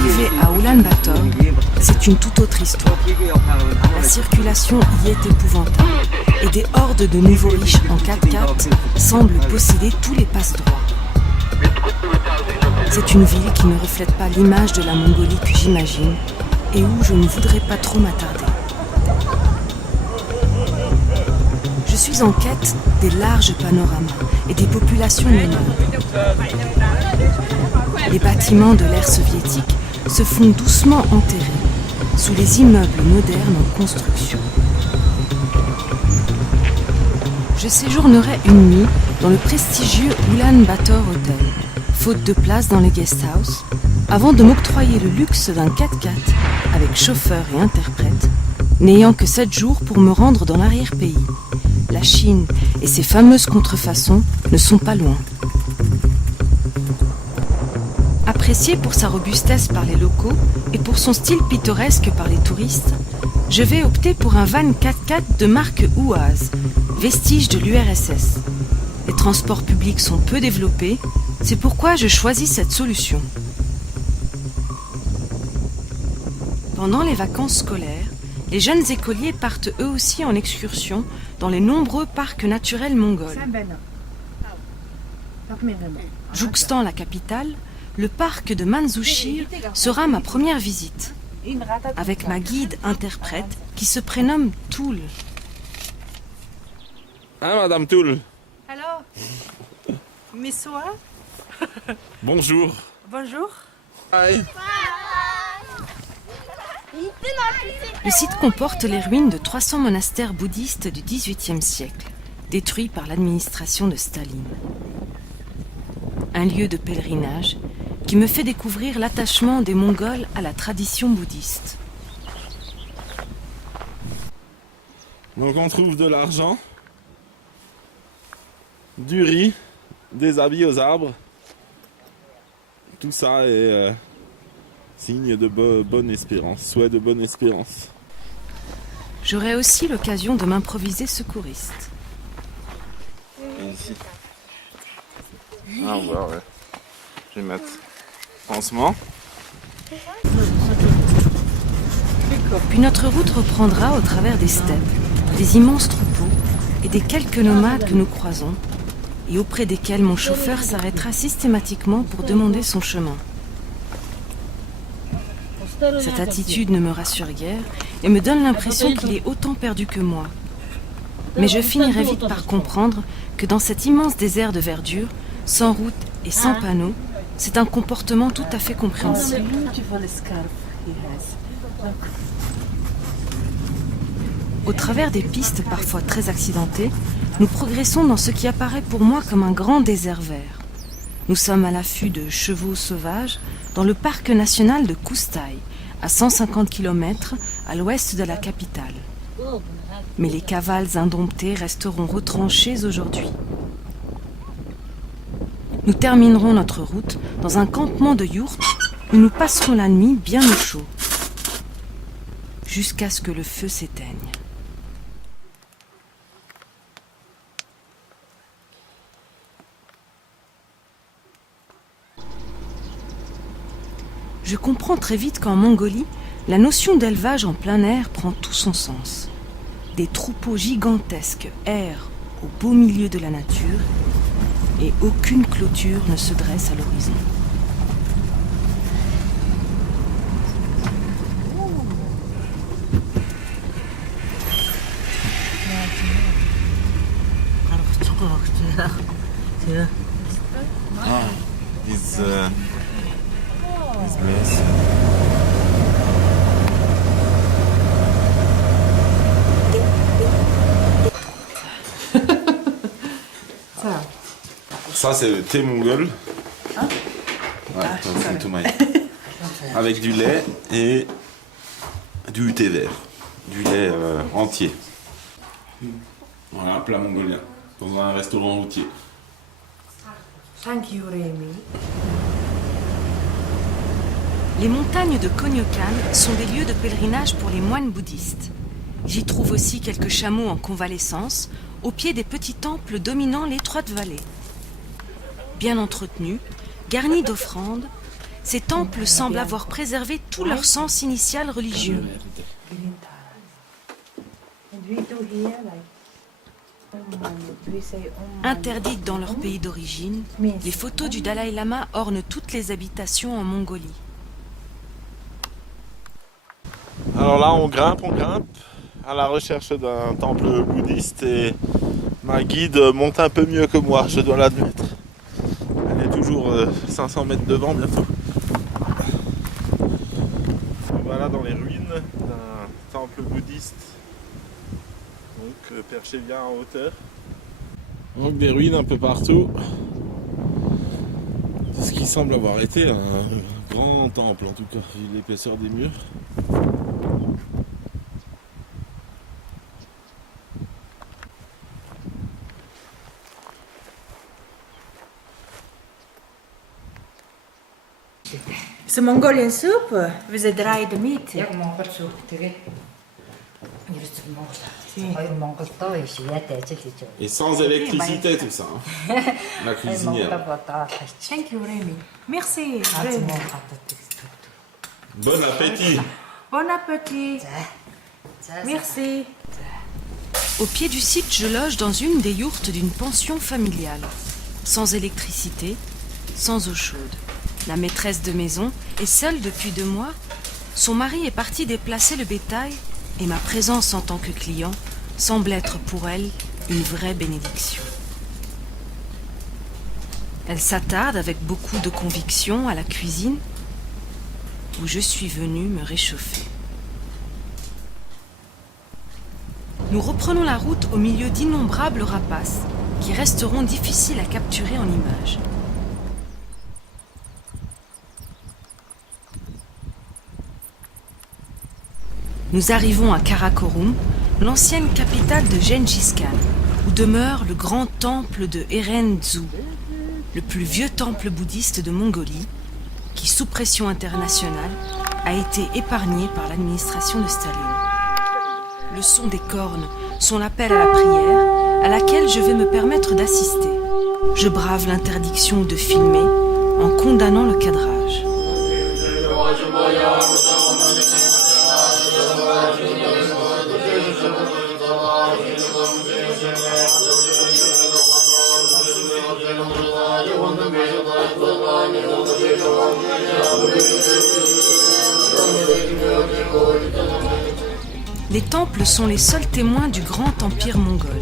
arrivé à Ulaanbaatar, c'est une toute autre histoire. La circulation y est épouvantable et des hordes de nouveaux riches en 4x4 semblent posséder tous les passe-droits. C'est une ville qui ne reflète pas l'image de la Mongolie que j'imagine et où je ne voudrais pas trop m'attarder. Je suis en quête des larges panoramas et des populations nomades. Les bâtiments de l'ère soviétique se font doucement enterrer sous les immeubles modernes en construction. Je séjournerai une nuit dans le prestigieux Ulaanbaatar Hotel, faute de place dans les guest house, avant de m'octroyer le luxe d'un 4x4 avec chauffeur et interprète, n'ayant que 7 jours pour me rendre dans l'arrière-pays. La Chine et ses fameuses contrefaçons ne sont pas loin. Apprécié pour sa robustesse par les locaux et pour son style pittoresque par les touristes, je vais opter pour un van 4x4 de marque UAZ, vestige de l'URSS. Les transports publics sont peu développés, c'est pourquoi je choisis cette solution. Pendant les vacances scolaires, les jeunes écoliers partent eux aussi en excursion dans les nombreux parcs naturels mongols. Jouxtant la capitale, le parc de Manzushir sera ma première visite, avec ma guide interprète qui se prénomme Toul. Hein, Madame Toul? Alors, Missoua, Bonjour. bonjour. Hi. Le site comporte les ruines de 300 monastères bouddhistes du XVIIIe siècle, détruits par l'administration de Staline. Un lieu de pèlerinage qui me fait découvrir l'attachement des Mongols à la tradition bouddhiste. Donc on trouve de l'argent, du riz, des habits aux arbres. Tout ça est signe de bonne espérance, souhait de bonne espérance. J'aurai aussi l'occasion de m'improviser secouriste. Et ici. Ah ouais. Je vais mettre pansement. Puis notre route reprendra au travers des steppes, des immenses troupeaux et des quelques nomades que nous croisons, et auprès desquels mon chauffeur s'arrêtera systématiquement pour demander son chemin. Cette attitude ne me rassure guère et me donne l'impression qu'il est autant perdu que moi. Mais je finirai vite par comprendre que dans cet immense désert de verdure, sans route et sans panneaux, c'est un comportement tout à fait compréhensible. Au travers des pistes parfois très accidentées, nous progressons dans ce qui apparaît pour moi comme un grand désert vert. Nous sommes à l'affût de chevaux sauvages dans le parc national de Koustai, à 150 km à l'ouest de la capitale. Mais les cavales indomptées resteront retranchées aujourd'hui. Nous terminerons notre route dans un campement de yourtes où nous passerons la nuit bien au chaud, jusqu'à ce que le feu s'éteigne. Je comprends très vite qu'en Mongolie, la notion d'élevage en plein air prend tout son sens. Des troupeaux gigantesques errent au beau milieu de la nature et aucune clôture ne se dresse à l'horizon. This place. Ça c'est le thé mongol. Ouais, c'est tout maïs. Avec du lait et du thé vert. Du lait entier. Voilà, plat mongolien. Dans un restaurant routier. Thank you, Rémi. Les montagnes de Konyokan sont des lieux de pèlerinage pour les moines bouddhistes. J'y trouve aussi quelques chameaux en convalescence, au pied des petits temples dominant l'étroite vallée. Bien entretenus, garnis d'offrandes, ces temples semblent avoir préservé tout leur sens initial religieux. Interdites dans leur pays d'origine, les photos du Dalai Lama ornent toutes les habitations en Mongolie. Alors là, on grimpe à la recherche d'un temple bouddhiste et ma guide monte un peu mieux que moi, je dois l'admettre. Elle est toujours 500 mètres devant bientôt. Voilà dans les ruines d'un temple bouddhiste, donc perché bien en hauteur. Donc des ruines un peu partout. Ce qui semble avoir été un grand temple en tout cas, vu l'épaisseur des murs. It's a Mongolian soup with a dried meat. Яг Монгол шүү. Тэгээд ерөөс Монгол. Хоёр Монголдоо шиyaat ажил хийж байгаа. Et sans électricité tout ça. Hein. La cuisinière. Thank you, Rémi. Merci. Bon appétit. Bon appétit. Merci. Au pied du site, je loge dans une des yourtes d'une pension familiale. Sans électricité, sans eau chaude. La maîtresse de maison est seule depuis 2 mois. Son mari est parti déplacer le bétail et ma présence en tant que client semble être pour elle une vraie bénédiction. Elle s'attarde avec beaucoup de conviction à la cuisine où je suis venue me réchauffer. Nous reprenons la route au milieu d'innombrables rapaces qui resteront difficiles à capturer en images. Nous arrivons à Karakorum, l'ancienne capitale de Gengis Khan, où demeure le grand temple de Erenzu, le plus vieux temple bouddhiste de Mongolie, qui, sous pression internationale, a été épargné par l'administration de Staline. Le son des cornes, son appel à la prière, à laquelle je vais me permettre d'assister. Je brave l'interdiction de filmer en condamnant le cadrage. Les temples sont les seuls témoins du grand empire mongol.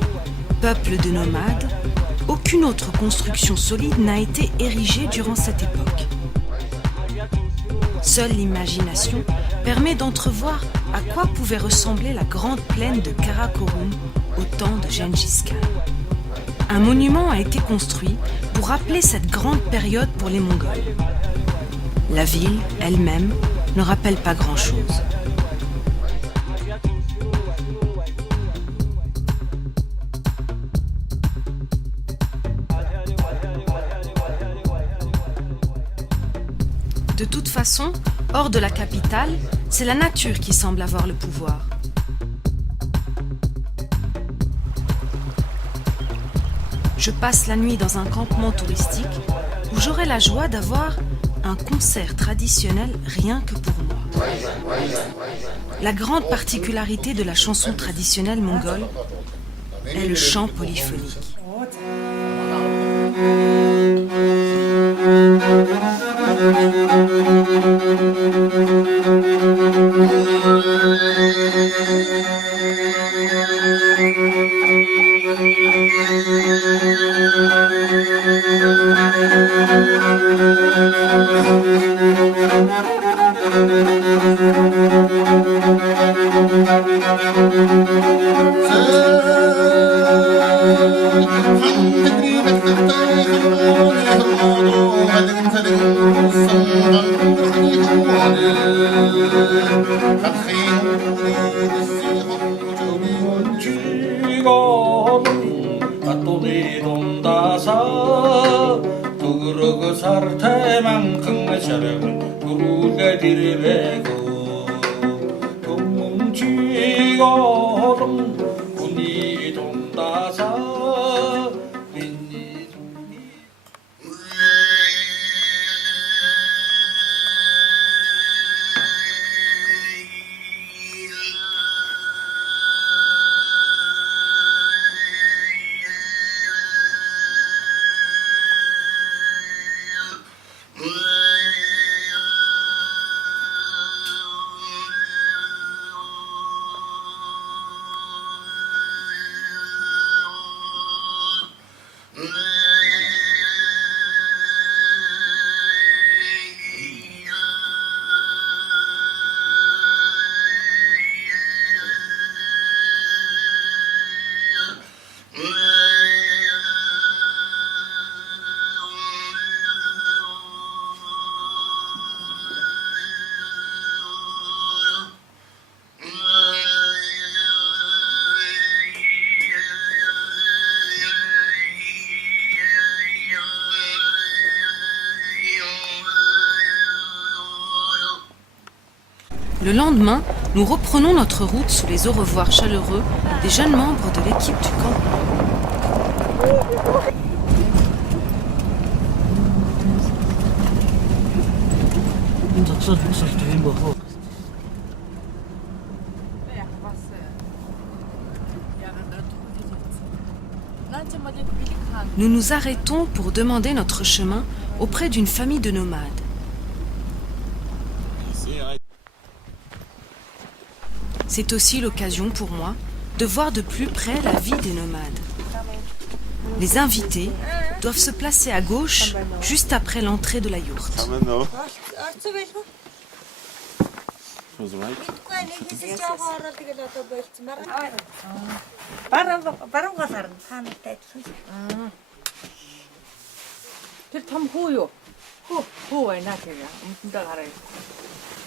Peuple de nomades, aucune autre construction solide n'a été érigée durant cette époque. Seule l'imagination permet d'entrevoir à quoi pouvait ressembler la grande plaine de Karakorum au temps de Gengis Khan. Un monument a été construit pour rappeler cette grande période pour les Mongols. La ville, elle-même, ne rappelle pas grand-chose. De toute façon, hors de la capitale, c'est la nature qui semble avoir le pouvoir. Je passe la nuit dans un campement touristique où j'aurai la joie d'avoir un concert traditionnel rien que pour moi. La grande particularité de la chanson traditionnelle mongole est le chant polyphonique. Le lendemain, nous reprenons notre route sous les au revoir chaleureux des jeunes membres de l'équipe du camp. Nous nous arrêtons pour demander notre chemin auprès d'une famille de nomades. C'est aussi l'occasion pour moi de voir de plus près la vie des nomades. Les invités doivent se placer à gauche, juste après l'entrée de la yourte. Тэр том хүү юу? Хүү байна тэгээ. Өмнөдөө харъя.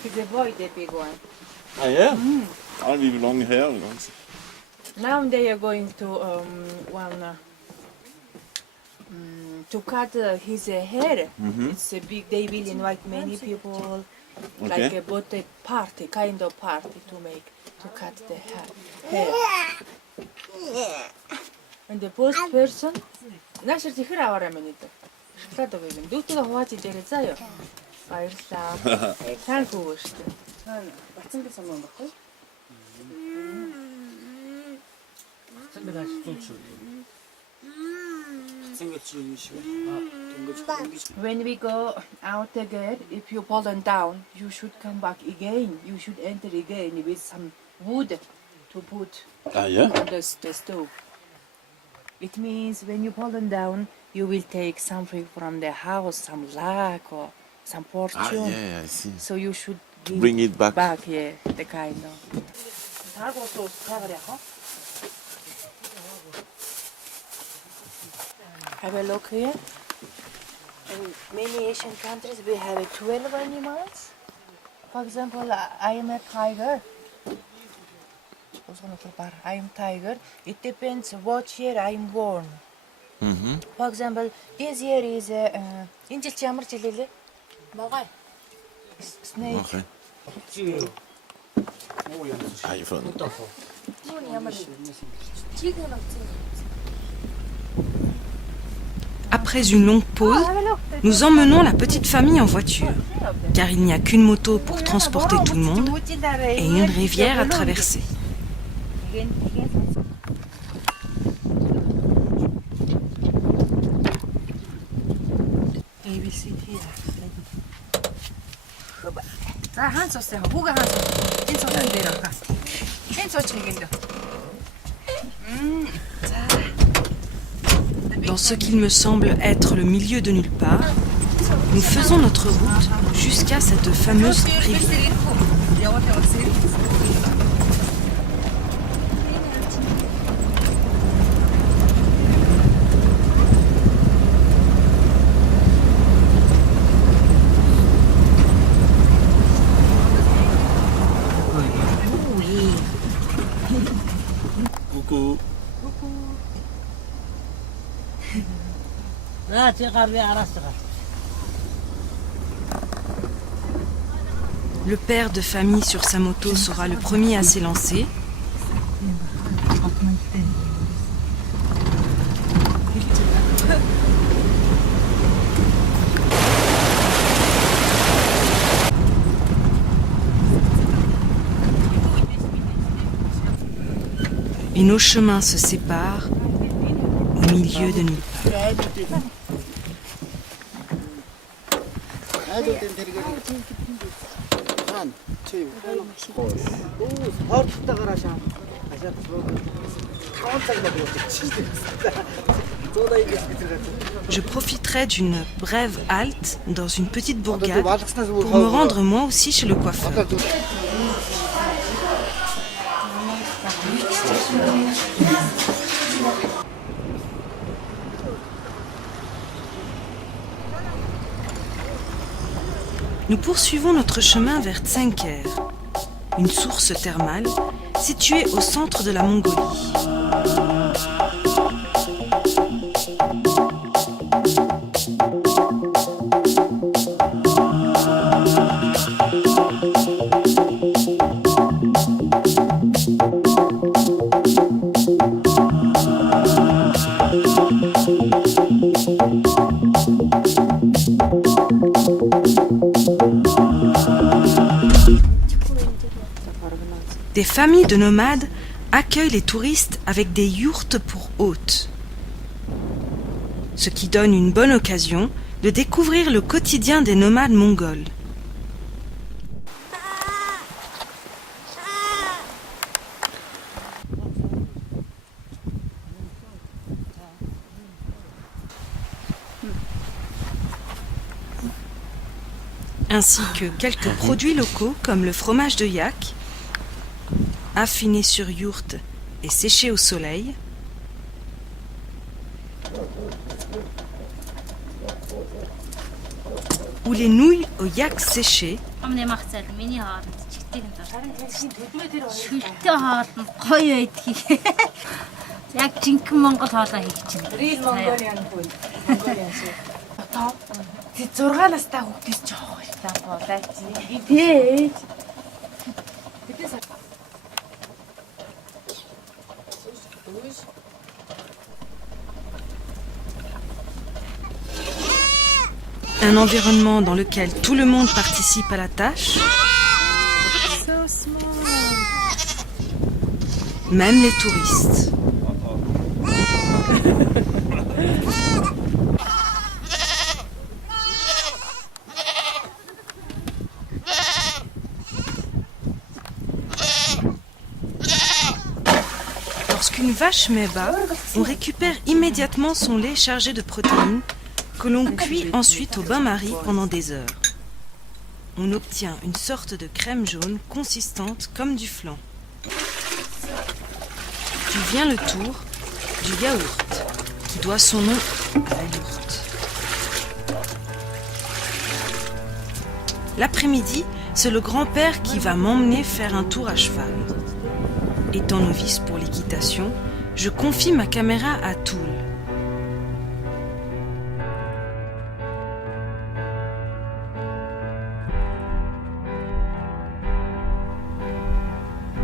Тэгээ boy the big one. Ah yeah? I don't even long hair. Now they are going to to cut his hair. It's a big. They will invite many people, like a birthday party, kind of party to cut the hair. And the first person, 나실 지흐라 와라 메니도. 식사도 되는. 누트가 호화지 데레 짜요. баярлалаа. Сайн хүү шүү дээ. Бацсан гэсэн юм баггүй. When we go out again, if you fallen down, you should come back again. You should enter again with some wood to put on the stove. It means when you fallen down, you will take something from the house, some luck or some fortune. I see. So you should Bring it back. yeah, the kind of. Have a look here. In many Asian countries, we have 12 animals. For example, I am a tiger. I am tiger. It depends what year I am born. For example, this year is энэ жил чи ямар жил вэ? Могой. Snake. Okay. Are you from? Après une longue pause, nous emmenons la petite famille en voiture, car il n'y a qu'une moto pour transporter tout le monde et une rivière à traverser. Dans ce qu'il me semble être le milieu de nulle part, nous faisons notre route jusqu'à cette fameuse rivière. Coucou. Le père de famille sur sa moto sera le premier à s'élancer. Et nos chemins se séparent au milieu de nulle part. Je profiterai d'une brève halte dans une petite bourgade pour me rendre moi aussi chez le coiffeur. Nous poursuivons notre chemin vers Tsenker, une source thermale située au centre de la Mongolie. Des familles de nomades accueillent les touristes avec des yourtes pour hôtes, ce qui donne une bonne occasion de découvrir le quotidien des nomades mongols. Ainsi que quelques produits locaux comme le fromage de yak, affiné sur yourte et séché au soleil, ou les nouilles au yak séché, un environnement dans lequel tout le monde participe à la tâche, même les touristes. Lorsqu'une vache met bas, on récupère immédiatement son lait chargé de protéines que l'on cuit ensuite au bain-marie pendant des heures. On obtient une sorte de crème jaune consistante comme du flan. Puis vient le tour du yaourt, qui doit son nom à la yourte. L'après-midi, c'est le grand-père qui va m'emmener faire un tour à cheval. Étant novice pour l'équitation, je confie ma caméra à Toul.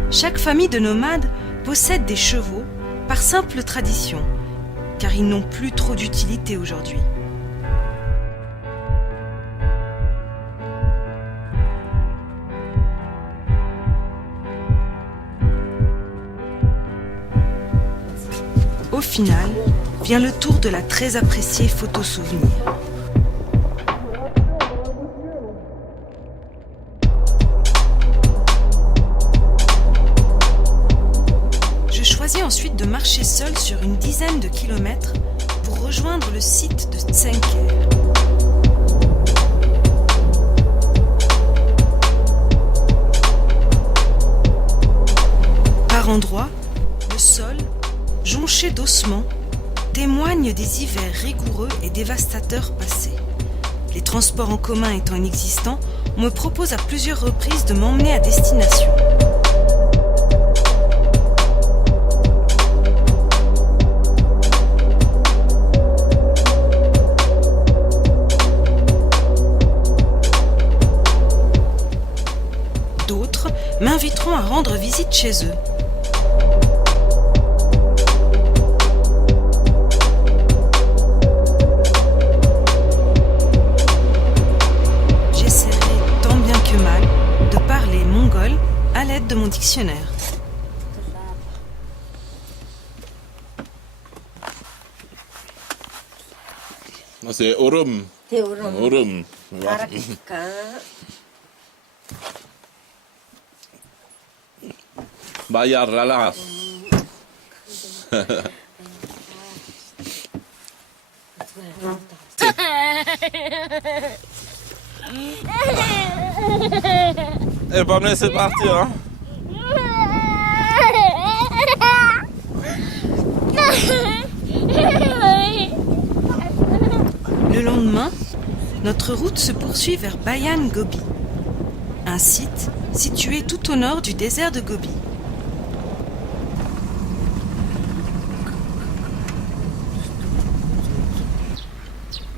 Chaque famille de nomades possède des chevaux par simple tradition, car ils n'ont plus trop d'utilité aujourd'hui. Au final, vient le tour de la très appréciée photo souvenir. Je choisis ensuite de marcher seul sur une dizaine de kilomètres pour rejoindre le site de Tsenker. Par endroits, le sol, jonché d'ossements, témoigne des hivers rigoureux et dévastateurs passés. Les transports en commun étant inexistants, on me propose à plusieurs reprises de m'emmener à destination. D'autres m'inviteront à rendre visite chez eux. De mon dictionnaire. C'est Orum. Orum. Bayar Lalas. Elle va pas me laisser partir, hein. Le lendemain, notre route se poursuit vers Bayan Gobi, un site situé tout au nord du désert de Gobi.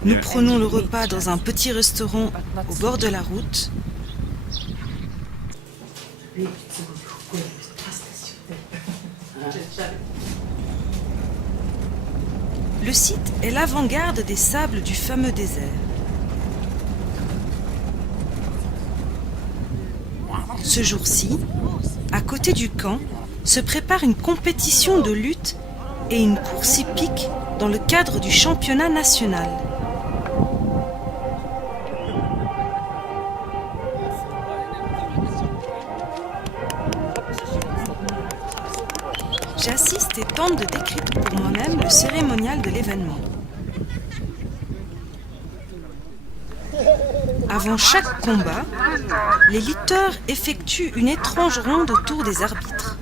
Nous prenons le repas dans un petit restaurant au bord de la route. Le site est l'avant-garde des sables du fameux désert. Ce jour-ci, à côté du camp, se prépare une compétition de lutte et une course hippique dans le cadre du championnat national. J'assiste et tente de décrypter pour moi-même le cérémonial de l'événement. Avant chaque combat, les lutteurs effectuent une étrange ronde autour des arbitres.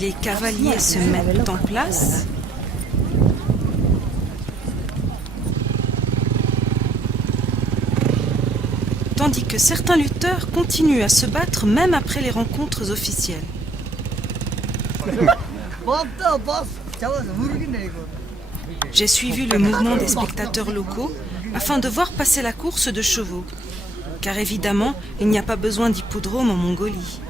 Les cavaliers se mettent en place. Tandis que certains lutteurs continuent à se battre même après les rencontres officielles. J'ai suivi le mouvement des spectateurs locaux afin de voir passer la course de chevaux, car évidemment, il n'y a pas besoin d'hippodrome en Mongolie.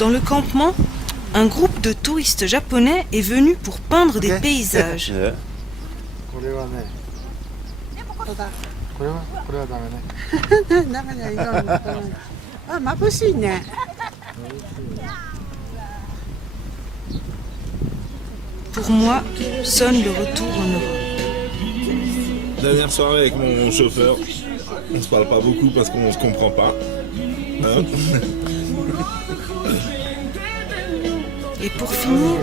Dans le campement, un groupe de touristes japonais est venu pour peindre des paysages. Pour moi, sonne le retour en Europe. Dernière soirée avec mon chauffeur. On se parle pas beaucoup parce qu'on se comprend pas. Hein? Et pour finir,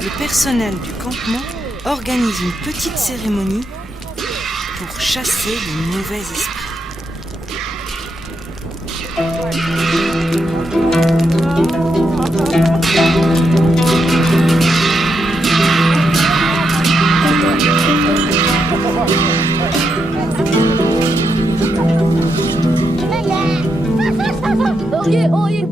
le personnel du campement organise une petite cérémonie pour chasser les mauvais esprits. Oh yeah, oh yeah,